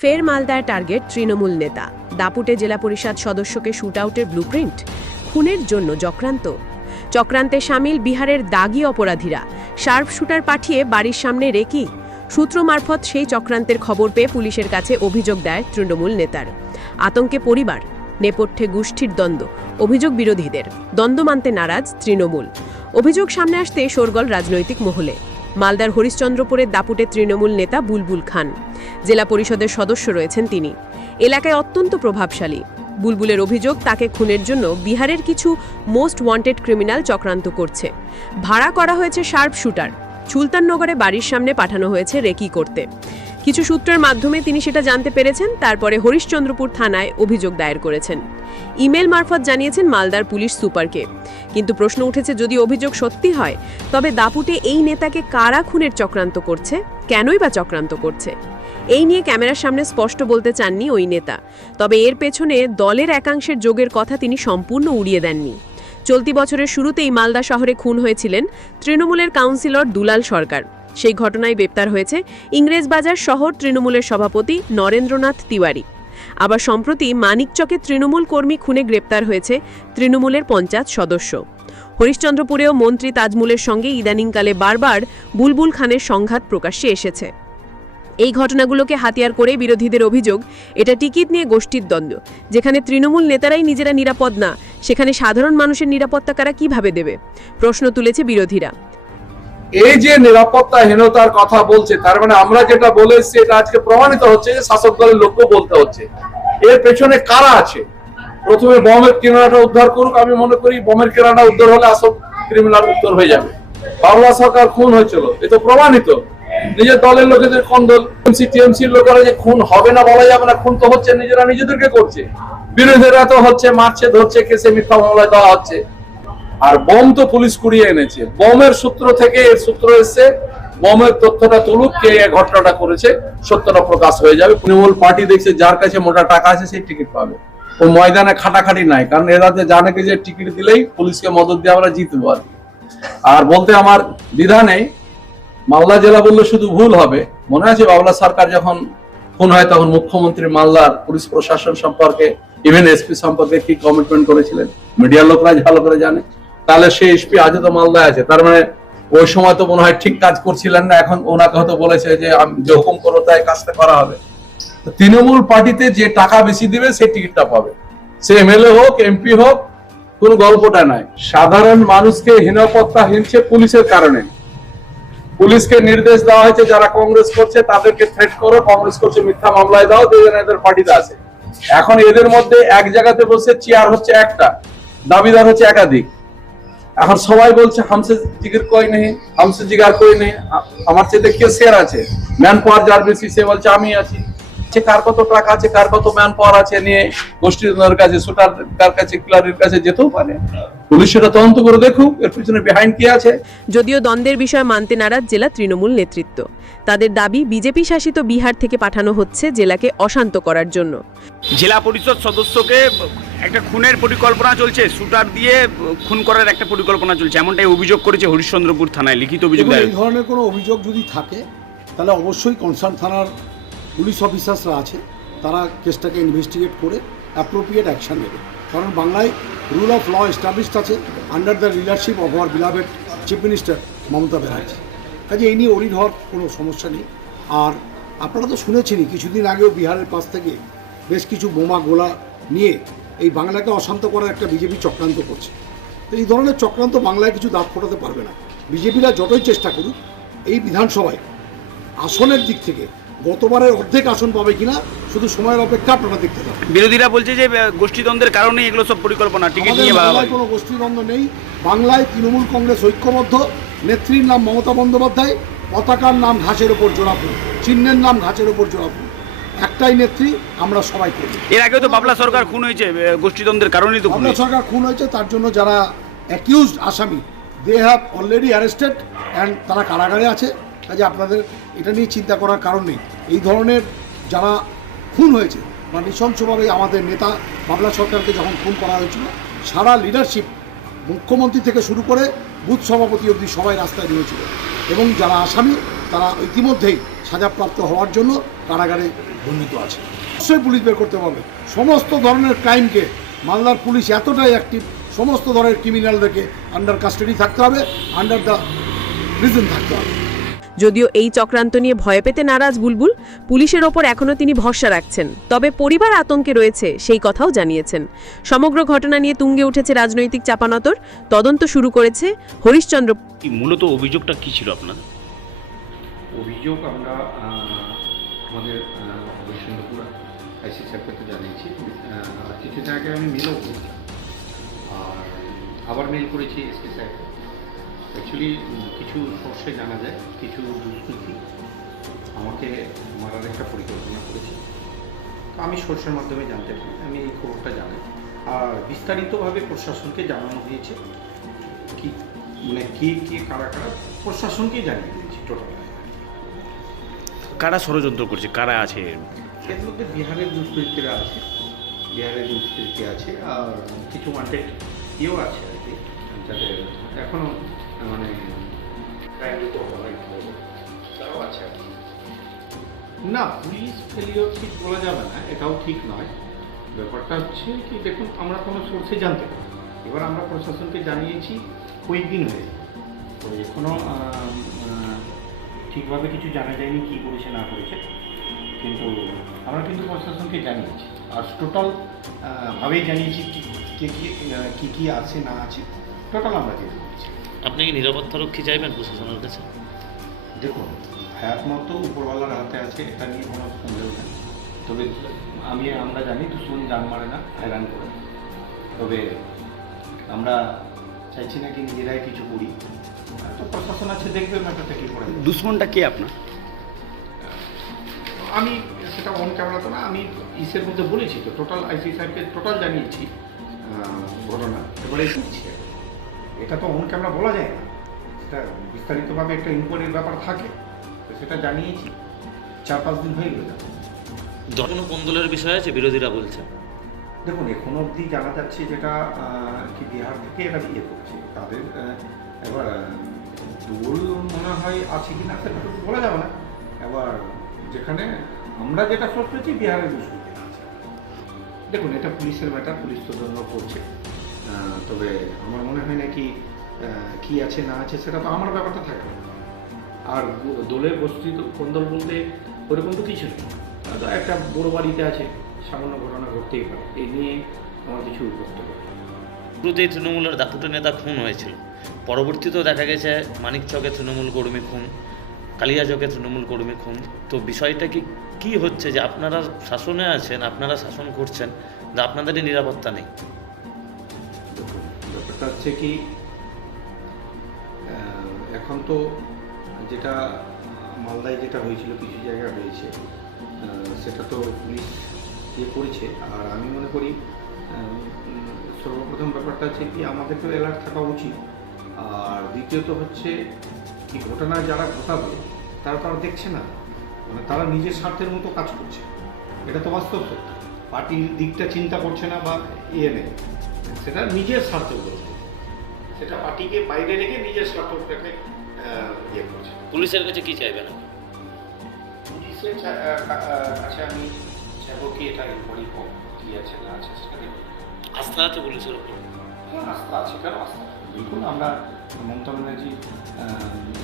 ফের মালদায় টার্গেট তৃণমূল নেতা। দাপুটে জেলা পরিষদ সদস্যকে শুট আউটের ব্লুপ্রিন্ট খুনের জন্য চক্রান্ত। চক্রান্তে সামিল বিহারের দাগি অপরাধীরা। শার্প শুটার পাঠিয়ে বাড়ির সামনে রেকি। সূত্র মারফত সেই চক্রান্তের খবর পেয়ে পুলিশের কাছে অভিযোগ দেয় তৃণমূল নেতার। আতঙ্কে পরিবার, নেপথ্যে গোষ্ঠীর দ্বন্দ্ব, অভিযোগ বিরোধীদের। দ্বন্দ্ব মানতে নারাজ তৃণমূল। অভিযোগ সামনে আসতে শোরগোল রাজনৈতিক মহলে। মালদার হরিশ্চন্দ্রপুরের দাপুটে তৃণমূল নেতা বুলবুল খান। জেলা পরিষদের সদস্য রয়েছেন তিনি। এলাকায় অত্যন্ত প্রভাবশালী। বুলবুলের অভিযোগ, তাকে খুনের জন্য বিহারের কিছু মোস্ট ওয়ান্টেড ক্রিমিনাল চক্রান্ত করছে। ভাড়া করা হয়েছে শার্প শুটার। সুলতাননগরে বাড়ির সামনে পাঠানো হয়েছে রেকি করতে। কিছু সূত্রের মাধ্যমে তিনি সেটা জানতে পেরেছেন, তারপরে হরিশ্চন্দ্রপুর থানায় অভিযোগ দায়ের করেছেন। ইমেল মারফত জানিয়েছেন মালদার পুলিশ সুপারকে। কিন্তু প্রশ্ন উঠেছে, যদি অভিযোগ সত্যি হয়, তবে দাপুটে এই নেতাকে কারা খুনের চক্রান্ত করছে? কেনই বা চক্রান্ত করছে? এই নিয়ে ক্যামেরার সামনে স্পষ্ট বলতে চাননি ওই নেতা। তবে এর পেছনে দলের একাংশের যোগের কথা তিনি সম্পূর্ণ উড়িয়ে দেননি। চলতি বছরের শুরুতেই মালদা শহরে খুন হয়েছিলেন তৃণমূলের কাউন্সিলর দুলাল সরকার। সেই ঘটনায় গ্রেপ্তার হয়েছে ইংরেজবাজার শহর তৃণমূলের সভাপতি নরেন্দ্রনাথ তিওয়ারি। আবার সম্প্রতি মানিকচকে তৃণমূল কর্মী খুনে গ্রেপ্তার হয়েছে তৃণমূলের পঞ্চায়েত সদস্য। হরিশ্চন্দ্রপুরেও মন্ত্রী তাজমুলের সঙ্গে ইদানিংকালে বারবার বুলবুল খানের সংঘাত প্রকাশ্যে এসেছে। এই ঘটনাগুলোকে হাতিয়ার করে বিরোধীদের অভিযোগ, এটা টিকিট নিয়ে গোষ্ঠীর দ্বন্দ্ব, যেখানে তৃণমূল নেতারাই নিজেরা নিরাপদ না, সেখানে সাধারণ মানুষের নিরাপত্তা কারা কীভাবে দেবে? প্রশ্ন তুলেছে বিরোধীরা। এই যে নিরাপত্তাহীনতার কথা বলছে, তার মানে আমরা যেটা বলে এটা আজকে প্রমাণিত হচ্ছে যে শাসক দলের লোককে বলতে হচ্ছে। এর পেছনে কারা আছে? প্রথমে বমের কিনারাটা উদ্ধার করুক, আমি মনে করি বমের কিনারাটা উদ্ধার হলে আসল ক্রিমিনাল উত্তর হয়ে যাবে। বাংলা সরকার খুন হয়েছিল, এ তো প্রমাণিত। নিজের দলের লোকেদের কোন দল টিএমসি টিএমসির লোকেরা যে খুন হবে না বলা যাবে না, খুন তো হচ্ছে, নিজেরা নিজেদেরকে করছে। বিরোধীরা তো হচ্ছে, মারছে, ধরছে, কেসে মিথ্যা মামলায় দেওয়া হচ্ছে। আর বম তো পুলিশ কুড়িয়ে এনেছে। বমের সূত্র থেকে এর সূত্র এসছে, বমের তথ্যটা তুলুক, কে ঘটনাটা করেছে, সত্যটা প্রকাশ হয়ে যাবে। তৃণমূল পার্টি দেখছে যার কাছে মোটা টাকা আছে, সেই টিকিট পাবে। ও ময়দানে খাটাখাটি নাই, কারণ এরা জানে যে টিকিট দিলেই পুলিশকে মদত দিয়ে আমরা জিতবো আর আর বলতে আমার দ্বিধা নেই, মালদা জেলা বললে শুধু ভুল হবে। মনে আছে বাবলা সরকার যখন খুন হয়, তখন মুখ্যমন্ত্রী মালদার পুলিশ প্রশাসন সম্পর্কে ইভেন এসপি সম্পর্কে কি কমিটমেন্ট করেছিলেন? মিডিয়ার লোকরা ভালো করে জানে। তাহলে সেই এসপি আজও তো মালদায় আছে। তার মানে ওই সময় তো মনে হয় ঠিক কাজ করছিলেন না, এখন ওনাকে হয়তো বলেছে যে আমি যে হুকুম করো তাই কাজটা করা হবে। তৃণমূল পার্টিতে যে টাকা বেশি দিবে, সে টিকিটটা পাবে। সে এমএলএ হোক, এমপি হোক, কোন গল্পটা নাই। সাধারণ মানুষকে হীনপত্তা হিনছে পুলিশের কারণে। পুলিশকে নির্দেশ দেওয়া হয়েছে, যারা কংগ্রেস করছে তাদেরকে থ্রেট করো, কংগ্রেস করছে মিথ্যা মামলায় দাও দুজন এদের পার্টিতে আছে এখন এদের মধ্যে এক জায়গাতে বসে চেয়ার হচ্ছে একটা, দাবিদার হচ্ছে একাধিক। এখন সবাই বলছে হামসে জিগির কই নেই হামসে জিগার কই নেই। আমার চেয়ে কে শেয়ার আছে। ম্যান পাওয়ার যার বেশি সে বলছে আমি আছি। সে কার কত টাকা আছে কার কত ম্যান পাওয়ার আছে নিয়ে গোষ্ঠীর কাছে সুটার কার কাছে ক্লারের কাছে যেতেও পারে। পুলিশ সেটা তদন্ত করে দেখুক এর পিছনে বিহাইন্ড কি আছে। যদিও দ্বন্দ্বের বিষয় মানতে নারাজ জেলা তৃণমূল নেতৃত্ব। তাদের দাবি বিজেপি শাসিত বিহার থেকে পাঠানো হচ্ছে জেলাকে অশান্ত করার জন্য। জেলা পরিষদ সদস্যকে একটা খুনের পরিকল্পনা চলছে শুটার দিয়ে খুন করার একটা পরিকল্পনা চলছে এমনটাই অভিযোগ করেছে হরিশ্চন্দ্রপুর থানায় লিখিত অভিযোগ এই ধরনের কোনো অভিযোগ যদি থাকে তাহলে অবশ্যই কনসার্ন থানার পুলিশ অফিসার্সরা আছে তারা কেসটাকে ইনভেস্টিগেট করে অ্যাপ্রোপ্রিয়েট অ্যাকশন নেবে। কারণ বাংলায় রুল অফ ল এস্টাবলিশড আছে under the leadership of our beloved chief minister Mamata Banerjee. কাজে এই নিয়ে অরিড হওয়ার কোনো সমস্যা নেই। আর আপনারা তো শুনেছেনই কিছুদিন আগেও বিহারের পাশ থেকে বেশ কিছু বোমা গোলা নিয়ে এই বাংলাকে অশান্ত করার একটা বিজেপি চক্রান্ত করছে। তো এই ধরনের চক্রান্ত বাংলায় কিছু দাঁত ফোটাতে পারবে না। বিজেপিরা যতই চেষ্টা করুক এই বিধানসভায় আসনের দিক থেকে গতবারের অর্ধেক আসন পাবে কিনা শুধু সময়ের অপেক্ষা আপনারা দেখতে পাবেন বিরোধীরা বলছে যে গোষ্ঠীদ্বন্দ্বের কারণে এগুলো সব পরিকল্পনা টিকিট নিয়ে বাংলায় কোনো গোষ্ঠীদ্বন্দ্ব নেই। বাংলায় তৃণমূল কংগ্রেস ঐক্যবদ্ধ। নেত্রীর নাম মমতা বন্দ্যোপাধ্যায়। পতাকার নাম ঘাসের ওপর জোড়াফুল চিহ্নের নাম ঘাসের ওপর জোড়াফুল একটাই নেত্রী আমরা সবাই করি। এর আগেও তো বাবলা সরকার খুন হয়েছে গোষ্ঠীদ্বন্দ্বের কারণেই তো খুন বাংলা হয়েছে। সরকার খুন হয়েছে তার জন্য যারা অ্যাকিউজড আসামি they have already arrested and তারা কারাগারে আছে। কাজে আপনাদের এটা নিয়ে চিন্তা করার কারণ নেই। এই ধরনের যারা খুন হয়েছে বা নৃশংসভাবে আমাদের নেতা বাবলা সরকারকে যখন খুন করা হয়েছিল সারা লিডারশিপ মুখ্যমন্ত্রী থেকে শুরু করে বুথ সভাপতি অবধি সবাই রাস্তায় নেমেছিল এবং যারা আসামি তারা ইতিমধ্যেই সাজাপ্রাপ্ত হওয়ার জন্য কারাগারে বন্ধিত আছে। অবশ্যই পুলিশ বের করতে পারবে। সমস্ত ধরনের ক্রাইমকে মালদার পুলিশ এতটাই অ্যাক্টিভ সমস্ত ধরনের ক্রিমিনালদেরকে আন্ডার কাস্টাডি থাকতে হবে আন্ডার দ্য প্রিজন থাকতে হবে। যদিও এই চক্রান্ত নিয়ে ভয় পেতে নারাজ বুলবুল পুলিশের ওপর এখনও তিনি ভরসা রাখছেন। তবে পরিবার আতঙ্কে রয়েছে সেই কথাও জানিয়েছেন। সমগ্র ঘটনা নিয়ে তুঙ্গে উঠেছে রাজনৈতিক চাপানতর। তদন্ত শুরু করেছে হরিশ্চন্দ্র মূলত অভিযোগটা কি ছিল আপনার? অভিযোগ আমরা আমাদের বৈষ্ণবপুর আইসি তো জানিয়েছি। কিছুদিন আগে আমি মেলও করেছি। আর আবার মেল করেছি এসপি স্যারকে অ্যাকচুয়ালি কিছু সোর্সে জানা যায়, কিছু দুষ্কৃতী আমাকে মারার একটা পরিকল্পনা করেছে। আমি সোর্সের মাধ্যমে জানতে পারি, আমি এই খবরটা জানি। আর বিস্তারিতভাবে প্রশাসনকে জানানো হয়েছে, কি মানে কে কে, কারা কারা, প্রশাসনকেই জানিয়ে দিয়েছি টোটাল কারা ষড়যন্ত্র করছে? কারা আছে? এর মধ্যে বিহারের দুষ্কৃতীরা আছে। বিহারের দুষ্কৃতী আছে আর কিছু ওয়ান্টেড ইয়েও আছে আর কি। যাদের এখনও মানে তারাও আছে না পুলিশ ফেলিওর ঠিক বলা যাবে না, এটাও ঠিক নয়। ব্যাপারটা হচ্ছে কি, দেখুন, আমরা কোনো সোর্সে জানতে পারি এবার আমরা প্রশাসনকে জানিয়েছি, কয়েকদিন হয়ে তো এখনও ঠিকভাবে কিছু জানা যায়নি কী করেছে না করেছে। কিন্তু আমরা কিন্তু প্রশাসনকে জানিয়েছি। আর টোটাল ভাবেই জানিয়েছি কি কে কি আছে না আছে। টোটাল আমরা দিয়েছি আপনি কি নিরাপত্তা রক্ষী চাইবেন প্রশাসনের কাছে? দেখুন হায়াত মতো উপরওয়ালার হাতে আছে এটা নিয়ে কোনো সন্দেহ নেই। তবে আমি আমরা জানি দুশ্মন জান মারে না হয়রান করে। তবে আমরা চাইছি না কি নিজেরাই কিছু করি। তো প্রশাসন আছে দেখবে ম্যাটারটা কী করে দুশ্মনটা কে আপনার? আমি সেটা অন ক্যামেরা তো না আমি ইসের মধ্যে বলেছি তো টোটাল আইসি সাহেবকে টোটাল জানিয়েছি ঘটনা। এবারে শুনছি আর কি। এটা তো অন ক্যামেরা বলা যায় না। সেটা বিস্তারিতভাবে একটা ইনকোয়ারির ব্যাপার থাকে তো সেটা জানিয়েছি। চার পাঁচ দিন হয়ে গেল কোনো কোন্দলের বিষয় আছে বিরোধীরা বলছে। দেখুন এখন অবধি জানা যাচ্ছে যেটা কি বিহার থেকে এরা ইয়ে করছে। তাদের এবার দোল মনে হয় আছে কি না সেটা তো বলা যাবে না। এবার যেখানে আমরা যেটা সোর্স পেয়েছি বিহারের দুষ্কৃতি দেখুন, এটা পুলিশের ম্যাটার পুলিশ তদন্ত করছে। তবে আমার মনে হয় নাকি কি আছে, না আছে, সেটা তো আমার ব্যাপারটা থাকবে। আর দোলের গোষ্ঠী তো কোন্দল বলতে ওরকম তো কিছু নেই। একটা বড় বাড়িতে আছে, সামান্য ঘটনা ঘটতেই পারে। এই নিয়ে আমার কিছু বক্তব্য নেই। শুরুতেই তৃণমূলের দাপুটে নেতা খুন হয়েছিল। পরবর্তীতেও দেখা গেছে মানিকচকে তৃণমূল কর্মী খুন, কালিয়া চকে তৃণমূল কর্মী খুন। তো বিষয়টা কি কি হচ্ছে যে আপনারা শাসনে আছেন, আপনারা শাসন করছেন, যে আপনাদেরই নিরাপত্তা নেই? ব্যাপারটা হচ্ছে কি এখন তো যেটা মালদায় যেটা হয়েছিল, কিছু জায়গায় হয়েছে সেটা তো পুলিশ ইয়ে করেছে। আর আমি মনে করি সর্বপ্রথম ব্যাপারটা হচ্ছে কি, আমাদের তো অ্যালার্ট থাকা উচিত। আর দ্বিতীয়ত হচ্ছে কি ঘটনা যারা ঘটাবে তারা তারা দেখছে না। মানে তারা নিজের স্বার্থের মতো কাজ করছে। এটা তো বাস্তব সত্য। পার্টির দিকটা চিন্তা করছে না বা ইয়ে নেই। সেটা নিজের স্বার্থ করছে সেটা পার্টিকে বাইরে রেখে নিজের স্বার্থটাকে ইয়ে করছে। পুলিশের কাছে কি চাইবে না পুলিশের কাছে আমি চাইব কি এটা ইনকোয়ারি হোক কি আছে না আছে সেটা আস্থা আছে পুলিশের উপর? হ্যাঁ, আস্থা আছে। কেন আস্থা? দেখুন আমরা মমতা ব্যানার্জি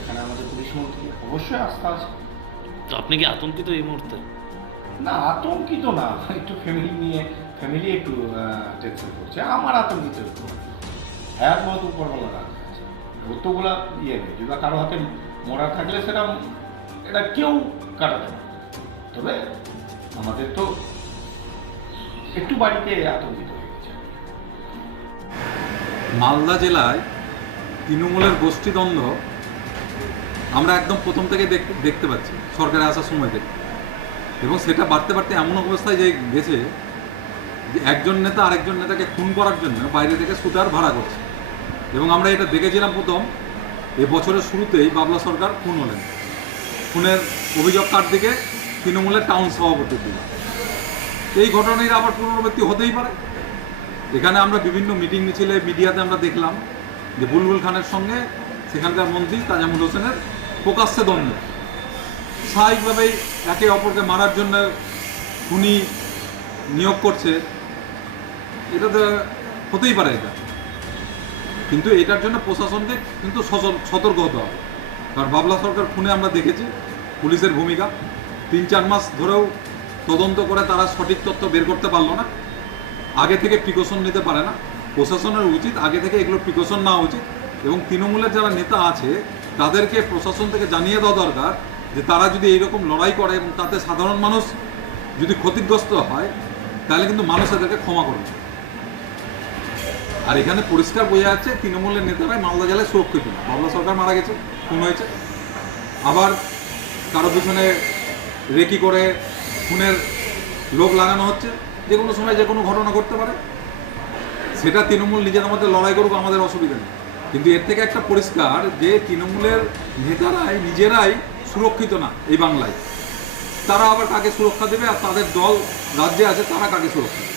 এখানে আমাদের পুলিশ মন্ত্রী। অবশ্যই আস্থা আছে। তো আপনি কি আতঙ্কিত এই মুহূর্তে? না আতঙ্কিত না। একটু ফ্যামিলি নিয়ে ফ্যামিলি একটু টেনশন করছে। আমার আতঙ্কিত একটু। হ্যাঁ মতো উপরবেলা রাখা আছে। ইয়ে নেই যদি কারও হাতে মরা থাকলে সেটা এটা কেউ কাটাতে পারে তবে আমাদের তো একটু বাড়িতে আতঙ্কিত মালদা জেলায় তৃণমূলের গোষ্ঠীদ্বন্দ্ব আমরা একদম প্রথম থেকে দেখ- দেখতে পাচ্ছি, সরকারে আসার সময় থেকে। এবং সেটা বাড়তে বাড়তে এমন অবস্থায় যে গেছে যে একজন নেতা আরেকজন নেতাকে খুন করার জন্য বাইরে থেকে শুটার ভাড়া করছে। এবং আমরা এটা দেখেছিলাম প্রথম, এ বছরের শুরুতেই বাবলা সরকার খুন হলেন। খুনের অভিযোগ কার দিকে? তৃণমূলের টাউন সভাপতির দিকে। এই ঘটনার আবার পুনরাবৃত্তি হতেই পারে। এখানে আমরা বিভিন্ন মিটিং মিছিলে মিডিয়াতে আমরা দেখলাম যে বুলবুল খানের সঙ্গে সেখানকার মন্ত্রী তাজামুল হোসেনের প্রকাশ্যে দ্বন্দ্ব। স্বাভাবিকভাবেই একে অপরকে মারার জন্য খুনি নিয়োগ করছে, এটা তো হতেই পারে এটা। কিন্তু এটার জন্য প্রশাসনকে কিন্তু সতর্ক হতে হবে। কারণ বাবলা সরকার খুনে আমরা দেখেছি, পুলিশের ভূমিকা। তিন চার মাস ধরেও তদন্ত করে তারা সঠিক তথ্য বের করতে পারল না। আগে থেকে প্রিকশন নিতে পারে না। প্রশাসনের উচিত আগে থেকে এগুলো প্রিকশন নেওয়া উচিত। এবং তৃণমূলের যারা নেতা আছে, তাদেরকে প্রশাসন থেকে জানিয়ে দেওয়া দরকার যে তারা যদি এইরকম লড়াই করে এবং তাতে সাধারণ মানুষ যদি ক্ষতিগ্রস্ত হয়, তাহলে কিন্তু মানুষ এদেরকে ক্ষমা করবে। আর এখানে পরিষ্কার বোঝা যাচ্ছে তৃণমূলের নেতারাই মালদা জেলায় সুরক্ষিত বাবলা সরকার মারা গেছে, খুন হয়েছে। আবার কারও পিছনে রেকি করে খুনের লোক লাগানো হচ্ছে। যে কোনো সময় যে কোনো ঘটনা ঘটতে পারে। সেটা তৃণমূল নিজেদের মধ্যে লড়াই করুক, আমাদের অসুবিধা নেই। কিন্তু এর থেকে একটা পরিষ্কার যে তৃণমূলের নেতারাই, নিজেরাই সুরক্ষিত না এই বাংলায়। তারা আবার কাকে সুরক্ষা দেবে আর তাদের দল রাজ্যে আছে, তারা কাকে সুরক্ষা দেবে?